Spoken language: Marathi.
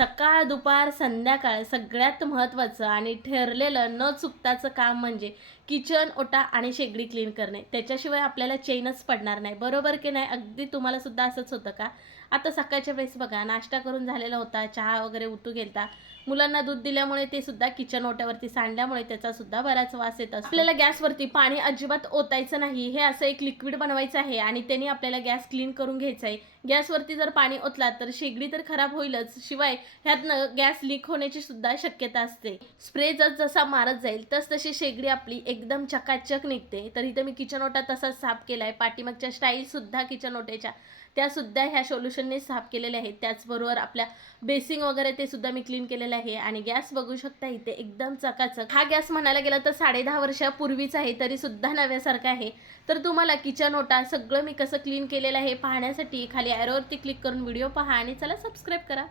सकाळ दुपार संध्याकाळ सगळ्यात महत्त्वाचं आणि ठरलेलं न चुकताचं काम म्हणजे किचन ओटा आणि शेगडी क्लीन करणे. त्याच्याशिवाय आपल्याला चैनच पडणार नाही, बरोबर की नाही? अगदी तुम्हाला सुद्धा असंच होतं का? आता सकाळच्या वेळेस बघा, नाश्ता करून झालेला होता, चहा वगैरे उतू गेलता, मुलांना दूध दिल्यामुळे ते सुद्धा किचन ओट्यावरती सांडल्यामुळे त्याचा सुद्धा बराच वास येत असतो. आपल्याला गॅसवरती पाणी अजिबात ओतायचं नाही, हे असं एक लिक्विड बनवायचं आहे आणि त्यांनी आपल्याला गॅस क्लीन करून घ्यायचा आहे. गॅसवरती जर पाणी ओतला तर शेगडी तर खराब होईलच, शिवाय ह्यातनं गॅस लीक होण्याची सुद्धा शक्यता असते. स्प्रे जसा मारत जाईल तशी शेगडी आपली एकदम चकाचक निघते. तर इथं मी किचन ओटा तसाच साफ केलाय. पाठीमागच्या स्टाईल सुद्धा किचन ओट्याच्या त्या सुद्धा ह्या सोल्युशनने साफ केलेल्या आहेत. त्याचबरोबर आपल्या बेसिंग वगैरे ते सुद्धा मी क्लीन केलेलं आहे. आणि गॅस बघू शकता इथे एकदम चकाचक. हा गॅस म्हणायला गेला तर 10.5 वर्षापूर्वीचा आहे, तरी सुद्धा नव्यासारखा आहे. तर तुम्हाला किचन ओटा सगळं मी कसं क्लीन केलेलं आहे पाहण्यासाठी खाली ॲरोवरती क्लिक करून व्हिडिओ पहा आणि चला सबस्क्राईब करा.